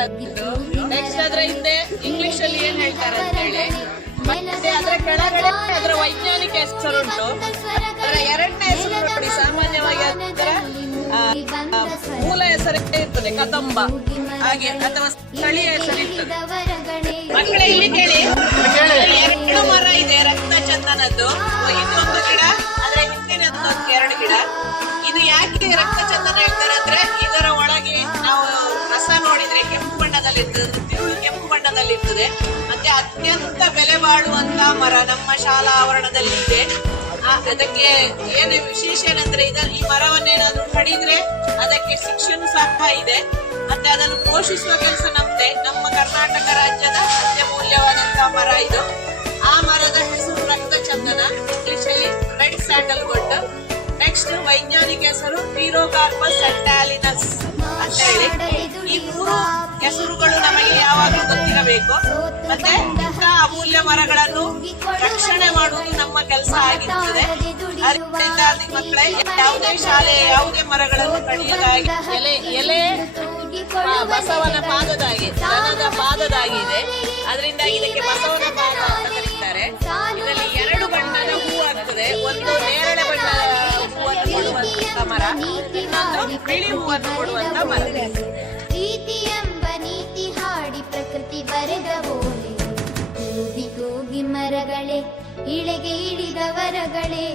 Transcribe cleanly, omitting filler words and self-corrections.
ಮರದ್ದು. Next ಅದ್ರ ಹಿಂದೆ English ಅಲ್ಲಿ ಏನ್ ಹೇಳ್ತಾರೆ ಅಂತ ಹೇಳಿ, ಮತ್ತೆ ಅದರ ಕೆಳಗಡೆ ಅದರ ವೈಜ್ಞಾನಿಕ ಹೆಸರುಂಟು. ಅದರ ಎರಡನೇ ಹೆಸರು ನೋಡಿ, ಸಾಮಾನ್ಯವಾಗಿ ಅದರ ಮೂಲ ಹೆಸರೇ ಇರ್ತದೆ ಕದಂಬ ಹಾಗೆ, ಅಥವಾ ಸ್ಥಳೀಯ ಹೆಸರಿರ್ತದೆ. ಮಕ್ಕಳೇ ಇಲ್ಲಿ ಕೇಳಿ, ಎರಡು ಮರ ಇದೆ ರಕ್ತ ಚಂದನದ್ದು. ಇದೊಂದು ಗಿಡ, ಅದರ ಹಿಂದಿನದ್ದು ಎರಡು ಗಿಡ. ಇದು ಯಾಕೆ ರಕ್ತ ಚಂದನ ಹೇಳ್ತಾರೆ ಅಂದ್ರೆ, ಇದರ ಒಳಗೆ ನಾವು ರಸ ನೋಡಿದ್ರೆ ಕೆಂಪು ಬಣ್ಣದಲ್ಲಿರ್ತದೆ, ತಿರುಳು ಕೆಂಪು ಬಣ್ಣದಲ್ಲಿರ್ತದೆ. ಮತ್ತೆ ಅತ್ಯಂತ ಬೆಲೆ ಬಾಳುವಂತ ಮರ ನಮ್ಮ ಶಾಲಾ ಆವರಣದಲ್ಲಿ ಇದೆ. ಅದಕ್ಕೆ ಏನು ವಿಶೇಷ ಏನಂದ್ರೆ, ಈ ಮರವನ್ನೇನಾದ್ರೂ ಕಡಿದ್ರೆ ಅದಕ್ಕೆ ಶಿಕ್ಷೆನೂ ಸಹ ಇದೆ. ಮತ್ತೆ ಅದನ್ನು ಪೋಷಿಸುವ ಕೆಲಸ ನಮ್ದೆ. ನಮ್ಮ ಕರ್ನಾಟಕ ರಾಜ್ಯದ ಅತ್ಯಮೂಲ್ಯವಾದಂತಹ ಮರ ಇದು. ಆ ಮರದ ಹೆಸರು ರಕ್ತ ಚಂದನ, ಇಂಗ್ಲಿಷ್ ಅಲ್ಲಿ ರೆಡ್ ಸ್ಯಾಂಡಲ್ ವುಡ್. ನೆಕ್ಸ್ಟ್ ವೈಜ್ಞಾನಿಕ ಹೆಸರು ಪೀರೋಕಾರ್ಪಸ್ ಸೆಂಟಾಲಿನಸ್ ಅಂತ ಹೇಳಿ. ಈ ಮೂರು ಹೆಸರುಗಳು ನಮಗೆ ಯಾವಾಗಲೂ ಗೊತ್ತಿರಬೇಕು. ಮತ್ತೆ ಇಂಥ ಅಮೂಲ್ಯ ಮರಗಳನ್ನು ರಕ್ಷಣೆ ಮಾಡುವುದು ನಮ್ಮ ಕೆಲಸ ಆಗಿರ್ತದೆ. ಅದರಿಂದ ಮಕ್ಕಳೇ, ಯಾವುದೇ ಶಾಲೆ ಯಾವುದೇ ಮರಗಳನ್ನು ಕಡಿಯಲಾಗಿ ಎಲೆ ಬಸವನ ಪಾದದಾಗಿ, ದನದ ಪಾದದಾಗಿದೆ. ಅದರಿಂದಾಗಿ ಇದಕ್ಕೆ ಬಸವನ ಪಾದ ಅಂತ ಕರೀತಾರೆ. ಇದರಲ್ಲಿ ಎರಡು ಬಣ್ಣದ ಹೂ ಆಗ್ತದೆ. ಒಂದು ನೇರಳೆ ಬಣ್ಣದ ಹೂವನ್ನು ಕೊಡುವಂತ ಮರ, ಇನ್ನೊಂದು ಬಿಳಿ ಹೂವನ್ನು ಕೊಡುವಂತ ಮರ. ಪ್ರೀತಿಯೆಂಬ ನೀತಿ ಹಾಡಿ ಪ್ರಕೃತಿ ಬರೆದ ಬೋಲೆ, ಕೂಗಿ ಕೂಗಿ ಮರಗಳೇ, ಇಳೆಗೆ ಇಳಿದ ವರಗಳೇ.